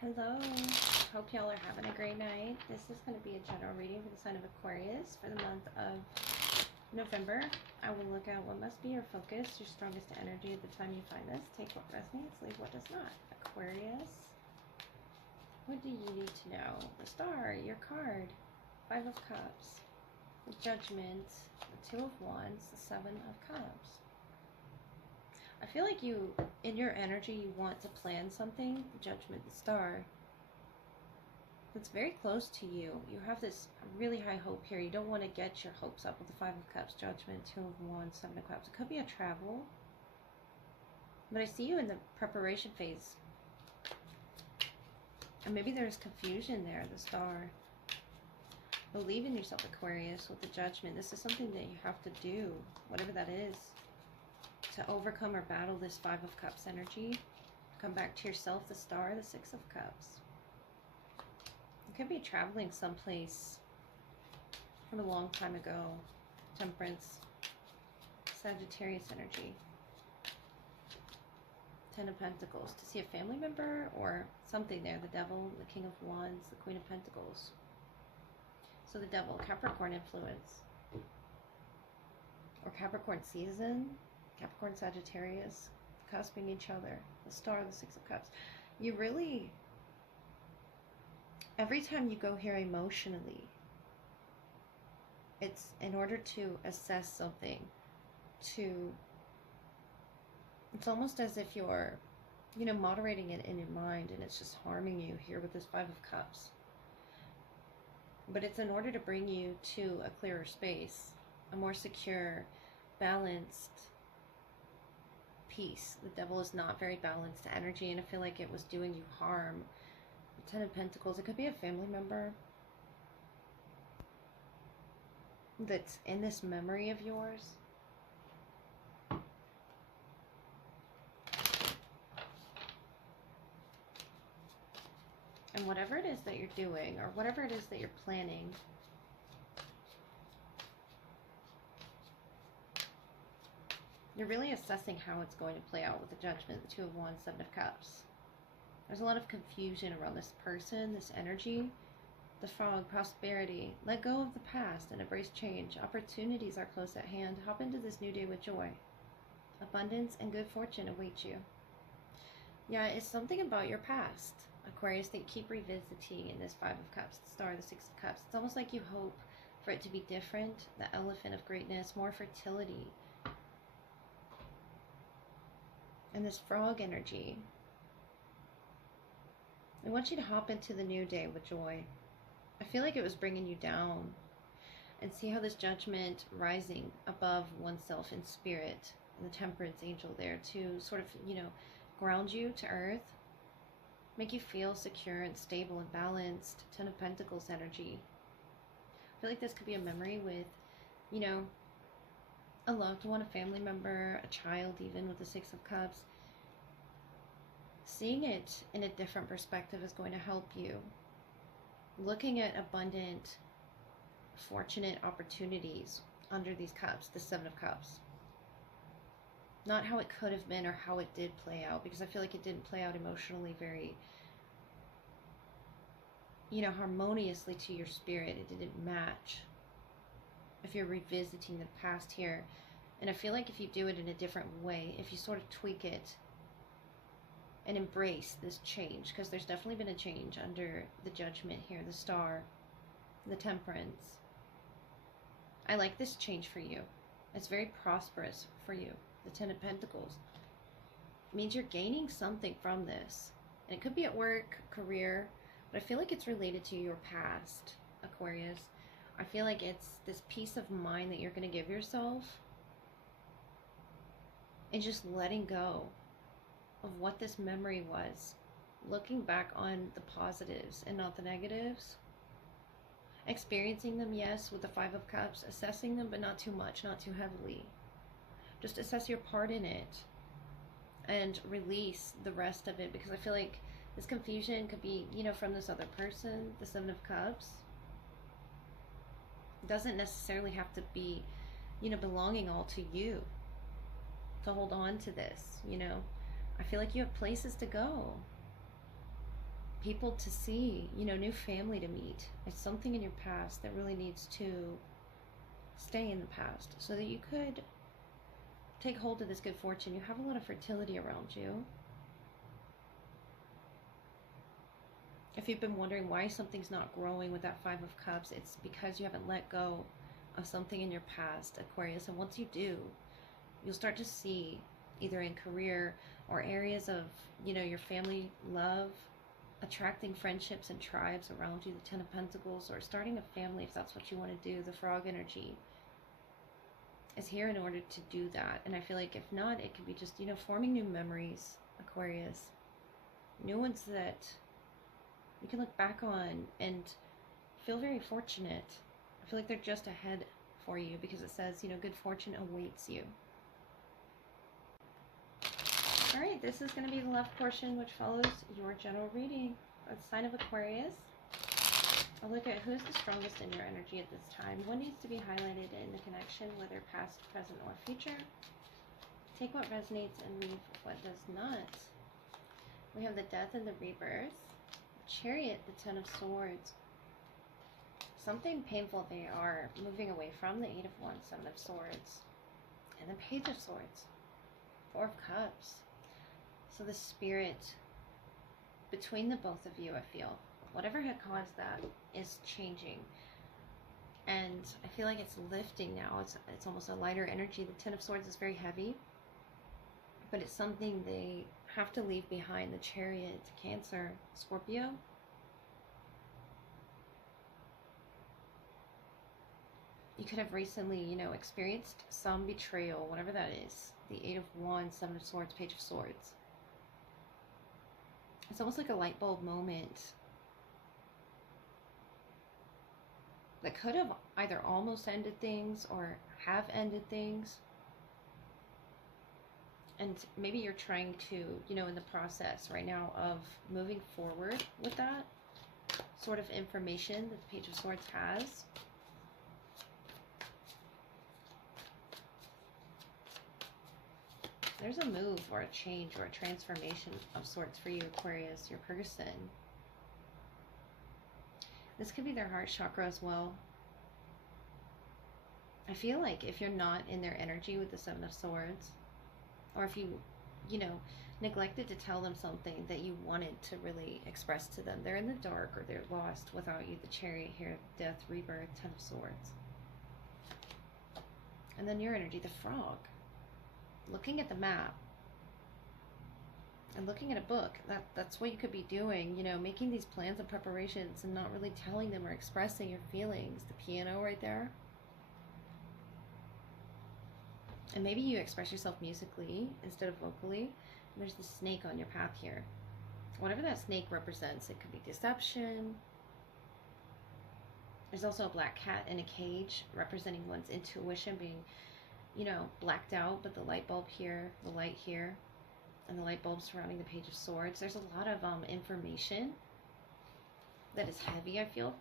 Hello, hope y'all are having a great night. This is going to be a general reading for the sign of Aquarius for the month of November. I will look at what must be your focus, your strongest energy at the time you find this. Take what resonates, leave what does not. Aquarius, what do you need to know? The Star, your card, Five of Cups, the Judgment, the Two of Wands, the Seven of Cups. I feel like you, in your energy, you want to plan something. The Judgment, the Star. It's very close to you. You have this really high hope here. You don't want to get your hopes up with the Five of Cups, Judgment, Two of Wands, Seven of Cups. It could be a travel. But I see you in the preparation phase. And maybe there's confusion there, the Star. Believe in yourself, Aquarius, with the Judgment. This is something that you have to do, whatever that is, to overcome or battle this Five of Cups energy. Come back to yourself, the Star, the Six of Cups. You could be traveling someplace from a long time ago. Temperance, Sagittarius energy. Ten of Pentacles, to see a family member or something there. The Devil, the King of Wands, the Queen of Pentacles. So the Devil, Capricorn influence. Or Capricorn season. Capricorn, Sagittarius, cusping each other. The Star, the Six of Cups. You really, every time you go here emotionally, it's in order to assess something, it's almost as if you're, moderating it in your mind, and it's just harming you here with this Five of Cups. But it's in order to bring you to a clearer space, a more secure, balanced peace. The Devil is not very balanced energy, and I feel like it was doing you harm. The Ten of Pentacles, it could be a family member that's in this memory of yours. And whatever it is that you're doing, or whatever it is that you're planning, you're really assessing how it's going to play out with the Judgment, the Two of Wands, Seven of Cups. There's a lot of confusion around this person, this energy. The Frog, prosperity. Let go of the past and embrace change. Opportunities are close at hand. Hop into this new day with joy. Abundance and good fortune await you. Yeah, it's something about your past, Aquarius, that you keep revisiting in this Five of Cups, the Star, the Six of Cups. It's almost like you hope for it to be different. The Elephant of greatness, more fertility. And this Frog energy. I want you to hop into the new day with joy. I feel like it was bringing you down. And see how this Judgment rising above oneself in spirit. And the Temperance angel there to sort of, ground you to earth. Make you feel secure and stable and balanced. Ten of Pentacles energy. I feel like this could be a memory with, a loved one, a family member, a child even, with the Six of Cups. Seeing it in a different perspective is going to help you. Looking at abundant, fortunate opportunities under these cups, the Seven of Cups. Not how it could have been or how it did play out, because I feel like it didn't play out emotionally very, harmoniously to your spirit. It didn't match. If you're revisiting the past here, and I feel like if you do it in a different way, if you sort of tweak it and embrace this change, because there's definitely been a change under the Judgment here, the Star, the Temperance. I like this change for you. It's very prosperous for you. The Ten of Pentacles. It means you're gaining something from this. And it could be at work, career, but I feel like it's related to your past, Aquarius. I feel like it's this peace of mind that you're going to give yourself. And just letting go of what this memory was. Looking back on the positives and not the negatives. Experiencing them, yes, with the Five of Cups. Assessing them, but not too much, not too heavily. Just assess your part in it. And release the rest of it. Because I feel like this confusion could be, from this other person, the Seven of Cups. It doesn't necessarily have to be, belonging all to you. To hold on to this, I feel like you have places to go. people to see, you know, new family to meet. It's something in your past that really needs to stay in the past so that you could take hold of this good fortune. You have a lot of fertility around you. If you've been wondering why something's not growing with that Five of Cups, it's because you haven't let go of something in your past, Aquarius. And once you do, you'll start to see, either in career or areas of, you know, your family love, attracting friendships and tribes around you, the Ten of Pentacles, or starting a family if that's what you want to do. The frog energy is here in order to do that. And I feel like if not, it could be just, you know, forming new memories, Aquarius. New ones that you can look back on and feel very fortunate. I feel like they're just ahead for you because it says, you know, good fortune awaits you. All right, this is going to be the left portion, which follows your general reading. The sign of Aquarius. I'll look at who's the strongest in your energy at this time. What needs to be highlighted in the connection, whether past, present, or future. Take what resonates and leave what does not. We have the Death and the Rebirth. Chariot, the Ten of Swords. Something painful they are moving away from. The Eight of Wands, Seven of Swords, and the Page of Swords. Four of Cups. So the spirit between the both of you, I feel, whatever had caused that is changing. And I feel like it's lifting now. It's almost a lighter energy. The Ten of Swords is very heavy, but it's something they have to leave behind. The Chariot, Cancer, Scorpio. You could have recently, you know, experienced some betrayal, whatever that is. The Eight of Wands, Seven of Swords, Page of Swords. It's almost like a light bulb moment that could have either almost ended things or have ended things. And maybe you're trying to, you know, in the process right now of moving forward with that sort of information that the Page of Swords has. There's a move or a change or a transformation of sorts for you, Aquarius, your person. This could be their heart chakra as well. I feel like if you're not in their energy with the Seven of Swords, or if you, you know, neglected to tell them something that you wanted to really express to them, they're in the dark or they're lost without you. The Chariot here, Death, Rebirth, Ten of Swords. And then your energy, the Frog. Looking at the map and looking at a book, that's what you could be doing, you know, making these plans and preparations and not really telling them or expressing your feelings. The piano right there. And maybe you express yourself musically instead of vocally. And there's the snake on your path here. Whatever that snake represents, it could be deception. There's also a black cat in a cage representing one's intuition being, you know, blacked out, but the light bulb here, the light here, and the light bulb surrounding the Page of Swords. There's a lot of information that is heavy, I feel,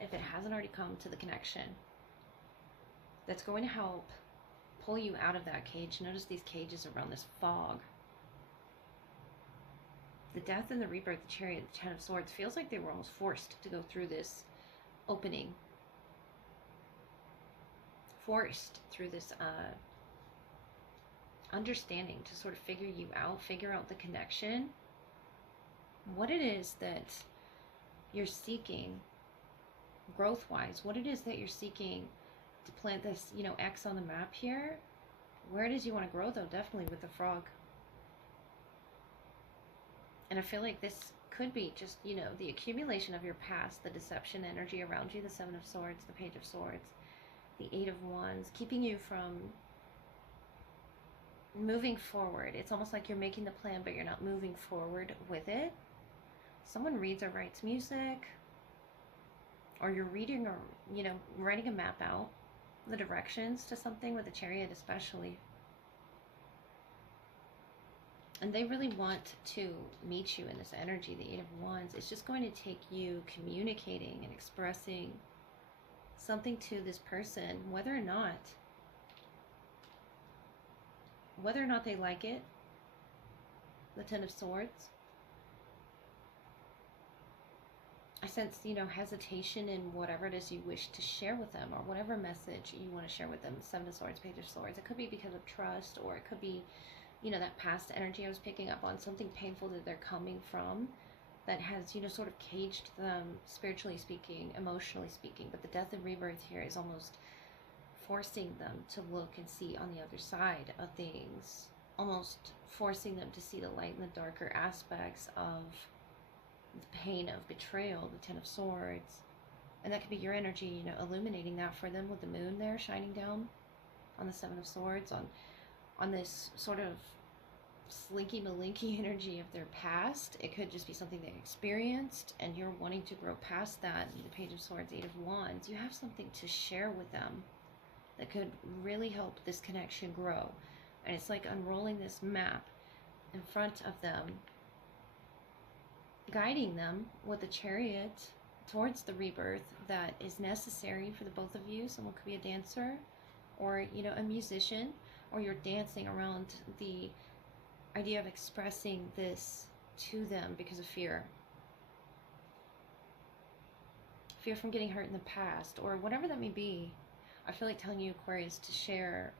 if it hasn't already come to the connection, that's going to help pull you out of that cage. Notice these cages around this fog. The Death and the Rebirth, the Chariot, the Ten of Swords, feels like they were almost forced to go through this opening. Forced through this understanding to sort of figure you out, figure out the connection, what it is that you're seeking growth-wise, what it is that you're seeking to plant this, you know, X on the map here, where it is you want to grow, though, definitely with the Frog. And I feel like this could be just, you know, the accumulation of your past, the deception energy around you, the Seven of Swords, the Page of Swords, the Eight of Wands, keeping you from moving forward. It's almost like you're making the plan, but you're not moving forward with it. Someone reads or writes music, or you're reading or, you know, writing a map out, the directions to something with the Chariot especially. And they really want to meet you in this energy, the Eight of Wands. It's just going to take you communicating and expressing something to this person, whether or not they like it. The Ten of Swords. I sense, hesitation in whatever it is you wish to share with them, or whatever message you want to share with them. Seven of Swords, Page of Swords. It could be because of trust, or it could be, that past energy I was picking up on, something painful that they're coming from that has, sort of caged them, spiritually speaking, emotionally speaking. But the death and rebirth here is almost forcing them to look and see on the other side of things, almost forcing them to see the light and the darker aspects of the pain of betrayal, the Ten of Swords. And that could be your energy, illuminating that for them with the moon there shining down on the Seven of Swords, on this sort of slinky malinky energy of their past. It could just be something they experienced and you're wanting to grow past that. The Page of Swords, Eight of Wands. You have something to share with them that could really help this connection grow. And it's like unrolling this map in front of them, guiding them with a chariot towards the rebirth that is necessary for the both of you. Someone could be a dancer, or a musician, or you're dancing around the idea of expressing this to them because of fear from getting hurt in the past, or whatever that may be. I feel like telling you, Aquarius, to share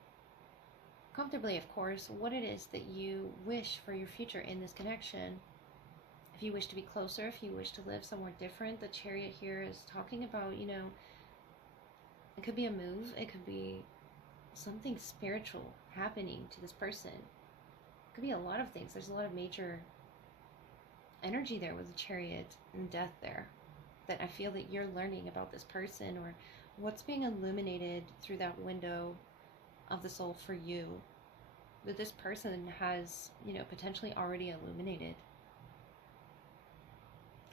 comfortably, of course, what it is that you wish for your future in this connection. If you wish to be closer, if you wish to live somewhere different, the Chariot here is talking about, it could be a move, it could be something spiritual happening to this person. It could be a lot of things. There's a lot of major energy there with the Chariot and death there that I feel that you're learning about this person, or what's being illuminated through that window of the soul for you, that this person has, potentially already illuminated.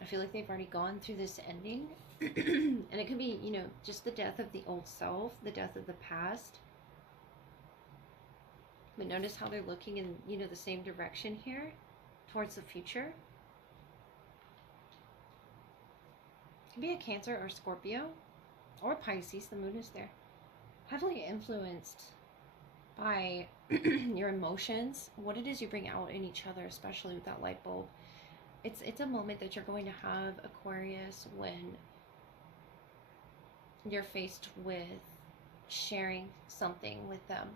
I feel like they've already gone through this ending. And it could be, just the death of the old self, the death of the past. But notice how they're looking in, the same direction here, towards the future. It could be a Cancer or Scorpio, or Pisces. The moon is there. Heavily influenced by your emotions, what it is you bring out in each other, especially with that light bulb. It's a moment that you're going to have, Aquarius, when you're faced with sharing something with them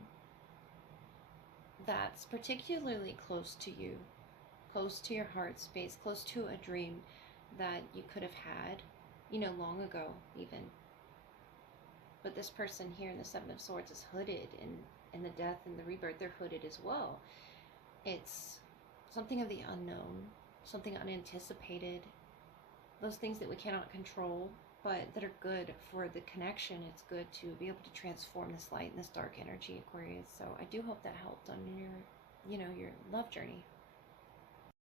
that's particularly close to you, close to your heart space, close to a dream that you could have had, long ago even. But this person here in the Seven of Swords is hooded, in the death and the rebirth, they're hooded as well. It's something of the unknown, something unanticipated, those things that we cannot control, but that are good for the connection. It's good to be able to transform this light and this dark energy, Aquarius. So I do hope that helped on your, your love journey.